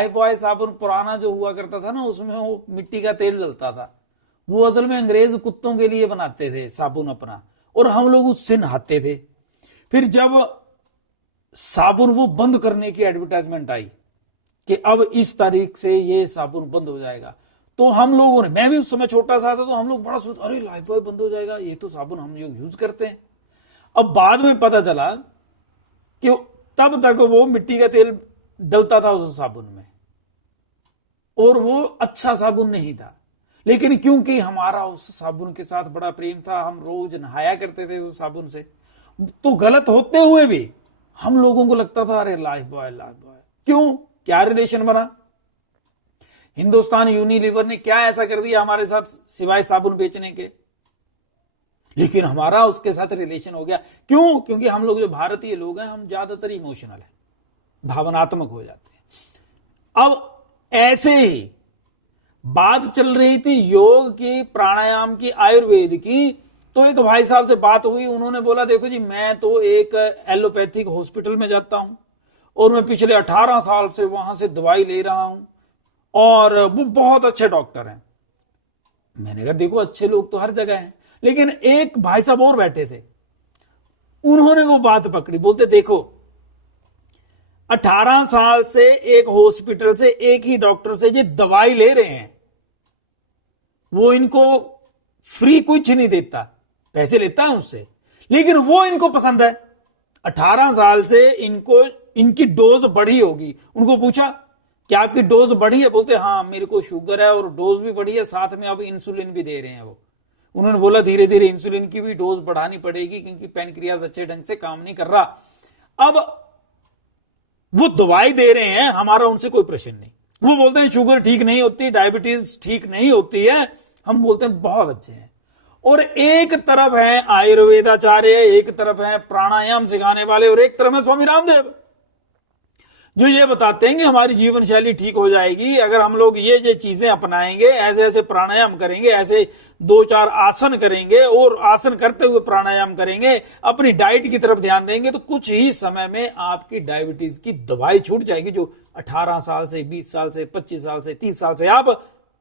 Life boy साबुन पुराना जो हुआ करता था ना, उसमें वो मिट्टी का तेल डलता था। वो असल में अंग्रेज कुत्तों के लिए बनाते थे साबुन अपना, और हम लोग उससे नहाते थे। फिर जब साबुन वो बंद करने की एडवर्टाइजमेंट आई कि अब इस तारीख से ये साबुन बंद हो जाएगा, तो हम लोगों ने, मैं भी उस समय छोटा सा था, तो हम लोग बड़ा सोच, अरे लाइफ बॉय बंद हो जाएगा, ये तो साबुन हम लोग यूज करते हैं। अब बाद में पता चला कि तब तक वो मिट्टी का तेल डलता था उस साबुन में, और वो अच्छा साबुन नहीं था। लेकिन क्योंकि हमारा उस साबुन के साथ बड़ा प्रेम था, हम रोज नहाया करते थे उस साबुन से, तो गलत होते हुए भी हम लोगों को लगता था अरे लाइफ बॉय लाइफ बॉय। क्यों? क्या रिलेशन बना? हिंदुस्तान यूनिलीवर ने क्या ऐसा कर दिया हमारे साथ सिवाय साबुन बेचने के? लेकिन हमारा उसके साथ रिलेशन हो गया। क्यों? क्योंकि हम लोग जो भारतीय लोग हैं, हम ज्यादातर इमोशनल हैं, भावनात्मक हो जाते हैं। अब ऐसे ही बात चल रही थी योग की, प्राणायाम की, आयुर्वेद की, तो एक भाई साहब से बात हुई। उन्होंने बोला देखो जी, मैं तो एक एलोपैथिक हॉस्पिटल में जाता हूं और मैं पिछले 18 साल से वहां से दवाई ले रहा हूं, और वो बहुत अच्छे डॉक्टर हैं। मैंने कहा देखो, अच्छे लोग तो हर जगह हैं, लेकिन एक भाई साहब और बैठे थे, उन्होंने वो बात पकड़ी। बोलते देखो, 18 साल से एक हॉस्पिटल से एक ही डॉक्टर से ये दवाई ले रहे हैं, वो इनको फ्री कुछ नहीं देता, पैसे लेता है उससे, लेकिन वो इनको पसंद है। 18 साल से इनको इनकी डोज बढ़ी होगी। उनको पूछा क्या आपकी डोज बढ़ी है? बोलते हाँ, मेरे को शुगर है और डोज भी बढ़ी है, साथ में अब इंसुलिन भी दे रहे हैं वो। उन्होंने बोला धीरे धीरे इंसुलिन की भी डोज बढ़ानी पड़ेगी, क्योंकि पैनक्रियाज अच्छे ढंग से काम नहीं कर रहा। अब वो दवाई दे रहे हैं, हमारा उनसे कोई प्रश्न नहीं। वो बोलते हैं शुगर ठीक नहीं होती, डायबिटीज ठीक नहीं होती है। हम बोलते हैं बहुत अच्छे हैं। और एक तरफ है आयुर्वेदाचार्य, एक तरफ है प्राणायाम सिखाने वाले, और एक तरफ है स्वामी रामदेव, जो ये बताते हैं कि हमारी जीवन शैली ठीक हो जाएगी अगर हम लोग ये चीजें अपनाएंगे, ऐसे ऐसे प्राणायाम करेंगे, ऐसे 2-4 आसन करेंगे, और आसन करते हुए प्राणायाम करेंगे, अपनी डाइट की तरफ ध्यान देंगे, तो कुछ ही समय में आपकी डायबिटीज की दवाई छूट जाएगी, जो 18 साल से, 20 साल से, 25 साल से, 30 साल से आप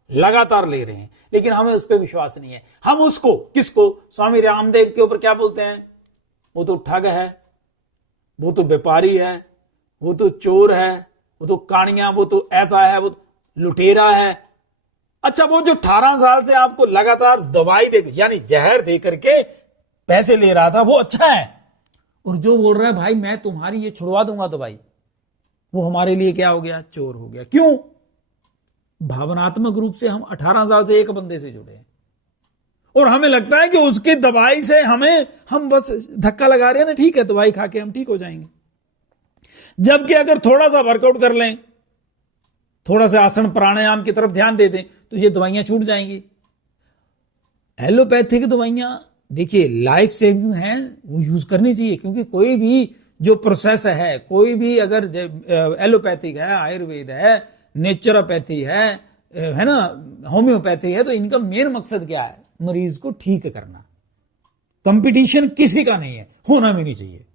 लगातार ले रहे हैं। लेकिन हमें उस पर विश्वास नहीं है। हम उसको, किसको? स्वामी रामदेव के ऊपर क्या बोलते हैं? वो तो ठग है, वो तो व्यापारी है, वो तो चोर है, वो तो कानिया, वो तो ऐसा है, वो लुटेरा है। अच्छा, वो जो 18 साल से आपको लगातार दवाई दे, यानी जहर दे करके पैसे ले रहा था, वो अच्छा है। और जो बोल रहा है भाई मैं तुम्हारी ये छुड़वा दूंगा दवाई, वो हमारे लिए क्या हो गया? चोर हो गया। क्यों? भावनात्मक रूप से हम 18 साल से एक बंदे से जुड़े हैं, और हमें लगता है कि उसकी दवाई से हम बस धक्का लगा रहे हैं ना, ठीक है दवाई खा के हम ठीक हो जाएंगे। जबकि अगर थोड़ा सा वर्कआउट कर लें, थोड़ा सा आसन प्राणायाम की तरफ ध्यान दे दें, तो ये दवाइयां छूट जाएंगी। एलोपैथिक दवाइयां देखिए लाइफ सेविंग हैं, वो यूज करनी चाहिए, क्योंकि कोई भी जो प्रोसेस है, कोई भी अगर एलोपैथिक है, आयुर्वेद है, नेचुरोपैथी है ना, होम्योपैथी है, तो इनका मेन मकसद क्या है? मरीज को ठीक करना। कंपटीशन किसी का नहीं है, होना भी नहीं चाहिए।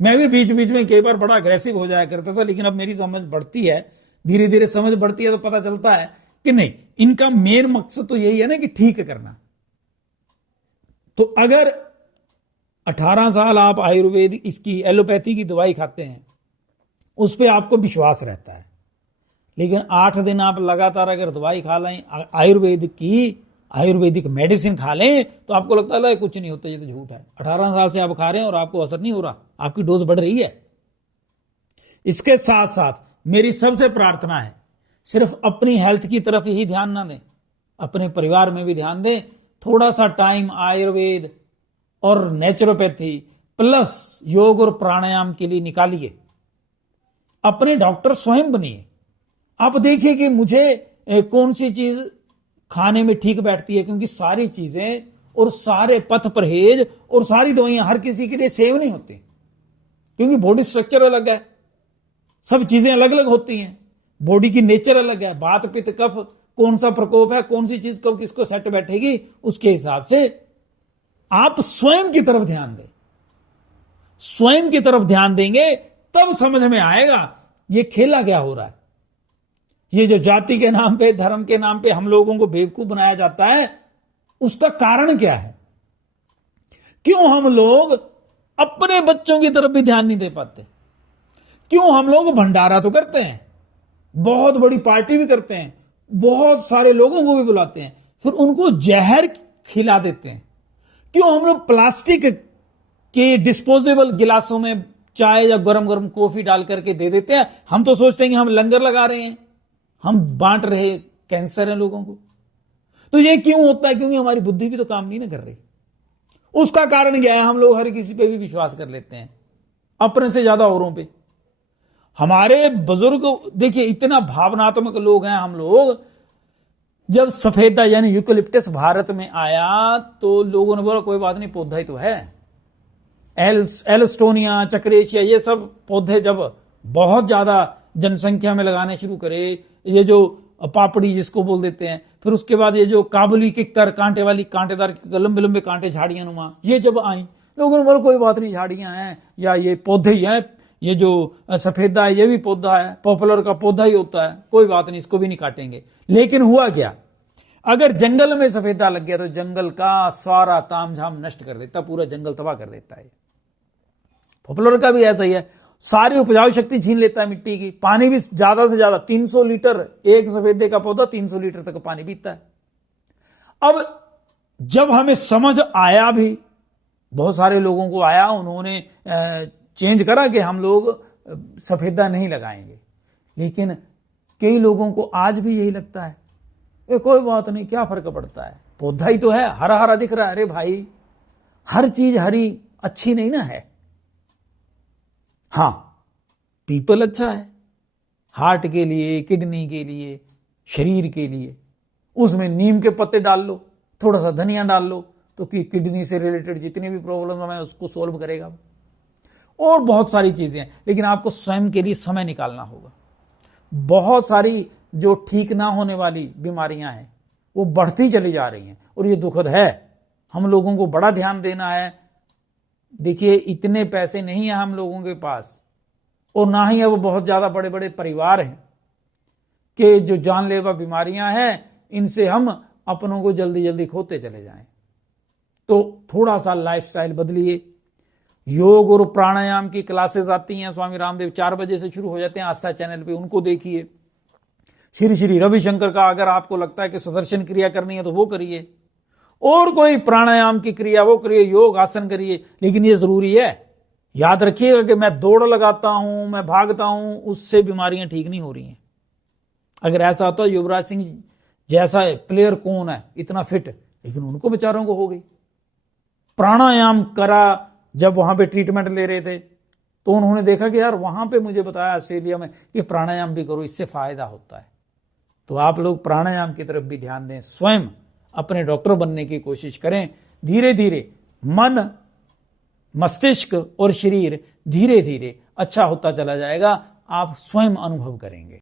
मैं भी बीच बीच में कई बार बड़ा अग्रेसिव हो जाया करता था, लेकिन अब मेरी समझ बढ़ती है, धीरे धीरे समझ बढ़ती है, तो पता चलता है कि नहीं, इनका मेन मकसद तो यही है ना कि ठीक करना। तो अगर 18 साल आप आयुर्वेद, इसकी एलोपैथी की दवाई खाते हैं, उस पर आपको विश्वास रहता है, लेकिन 8 दिन आप लगातार अगर दवाई खा लें, आयुर्वेदिक मेडिसिन खा लें, तो आपको लगता है कुछ नहीं होता, ये तो झूठ है। 18 साल से आप खा रहे हैं और आपको असर नहीं हो रहा, आपकी डोज बढ़ रही है। इसके साथ साथ मेरी सबसे प्रार्थना है, सिर्फ अपनी हेल्थ की तरफ ही ध्यान ना दें, अपने परिवार में भी ध्यान दें। थोड़ा सा टाइम आयुर्वेद और नेचुरोपैथी प्लस योग और प्राणायाम के लिए निकालिए। अपने डॉक्टर स्वयं बनिए। आप देखिए कि मुझे कौन सी चीज खाने में ठीक बैठती है, क्योंकि सारी चीजें और सारे पथ परहेज और सारी दवाइयां हर किसी के लिए सेम नहीं होती, क्योंकि बॉडी स्ट्रक्चर अलग है, सब चीजें अलग अलग होती हैं, बॉडी की नेचर अलग है, बात पित्त कफ, कौन सा प्रकोप है, कौन सी चीज कब किसको सेट बैठेगी, उसके हिसाब से आप स्वयं की तरफ ध्यान दें। स्वयं की तरफ ध्यान देंगे तब समझ में आएगा ये खेला क्या हो रहा है। ये जो जाति के नाम पे, धर्म के नाम पे हम लोगों को बेवकूफ बनाया जाता है, उसका कारण क्या है? क्यों हम लोग अपने बच्चों की तरफ भी ध्यान नहीं दे पाते? क्यों हम लोग भंडारा तो करते हैं, बहुत बड़ी पार्टी भी करते हैं, बहुत सारे लोगों को भी बुलाते हैं, फिर उनको जहर खिला देते हैं? क्यों हम लोग प्लास्टिक के डिस्पोजेबल गिलासों में चाय या गरम गरम कॉफी डाल करके दे देते हैं? हम तो सोचते हैं कि हम लंगर लगा रहे हैं, हम बांट रहे कैंसर है लोगों को। तो ये क्यों होता है? क्योंकि हमारी बुद्धि भी तो काम नहीं ना कर रही। उसका कारण क्या है? हम लोग हर किसी पे भी विश्वास कर लेते हैं, अपने से ज्यादा औरों पे। हमारे बुजुर्ग देखिए, इतना भावनात्मक लोग हैं हम लोग। जब सफेदा यानी यूकेलिप्टस भारत में आया तो लोगों ने बोला कोई बात नहीं, पौधा ही तो है। एल्स्टोनिया, चक्रेशिया, ये सब पौधे जब बहुत ज्यादा जनसंख्या में लगाने शुरू करे, ये जो पापड़ी जिसको बोल देते हैं, फिर उसके बाद ये जो काबुली किक्कर, कांटे वाली, कांटेदार लंबे लंबे कांटे, झाड़ियां नुमा, ये जब आई, लोगों ने बोला कोई बात नहीं, झाड़ियां हैं या ये पौधे ही हैं, ये जो सफेदा है ये भी पौधा है, पॉपुलर का पौधा ही होता है, कोई बात नहीं, इसको भी नहीं काटेंगे। लेकिन हुआ क्या? अगर जंगल में सफेदा लग गया तो जंगल का सारा तामझाम नष्ट कर देता, पूरा जंगल तबाह कर देता है। पॉपुलर का भी ऐसा ही है, सारी उपजाऊ शक्ति छीन लेता है मिट्टी की। पानी भी ज्यादा से ज्यादा 300 लीटर, एक सफेदे का पौधा 300 लीटर तक पानी पीता है। अब जब हमें समझ आया भी, बहुत सारे लोगों को आया, उन्होंने चेंज करा कि हम लोग सफेदा नहीं लगाएंगे, लेकिन कई लोगों को आज भी यही लगता है कोई बात नहीं, क्या फर्क पड़ता है, पौधा ही तो है, हरा हरा दिख रहा है। अरे भाई, हर चीज हरी अच्छी नहीं ना है। हां, पीपल अच्छा है हार्ट के लिए, किडनी के लिए, शरीर के लिए। उसमें नीम के पत्ते डाल लो, थोड़ा सा धनिया डाल लो, तो किडनी से रिलेटेड जितनी भी प्रॉब्लम है उसको सोल्व करेगा। और बहुत सारी चीजें हैं, लेकिन आपको स्वयं के लिए समय निकालना होगा। बहुत सारी जो ठीक ना होने वाली बीमारियां हैं वो बढ़ती चली जा रही हैं, और ये दुखद है। हम लोगों को बड़ा ध्यान देना है। देखिए, इतने पैसे नहीं है हम लोगों के पास, और ना ही अब बहुत ज्यादा बड़े बड़े परिवार हैं कि जो जानलेवा बीमारियां हैं इनसे हम अपनों को जल्दी जल्दी खोते चले जाएं। तो थोड़ा सा लाइफस्टाइल बदलिए। योग और प्राणायाम की क्लासेस आती हैं, स्वामी रामदेव 4 बजे से शुरू हो जाते हैं आस्था चैनल पे, उनको देखिए। श्री श्री रविशंकर का अगर आपको लगता है कि सुदर्शन क्रिया करनी है तो वो करिए, और कोई प्राणायाम की क्रिया वो करिए, योग आसन करिए। लेकिन ये जरूरी है, याद रखिएगा कि मैं दौड़ लगाता हूं, मैं भागता हूं, उससे बीमारियां ठीक नहीं हो रही हैं। अगर ऐसा होता, युवराज सिंह जैसा प्लेयर कौन है इतना फिट, लेकिन उनको बेचारों को हो गई। प्राणायाम करा, जब वहां पे ट्रीटमेंट ले रहे थे तो उन्होंने देखा कि यार वहां पे मुझे बताया ऑस्ट्रेलिया में कि प्राणायाम भी करो, इससे फायदा होता है। तो आप लोग प्राणायाम की तरफ भी ध्यान दें, स्वयं अपने डॉक्टर बनने की कोशिश करें। धीरे धीरे मन, मस्तिष्क और शरीर धीरे धीरे अच्छा होता चला जाएगा, आप स्वयं अनुभव करेंगे।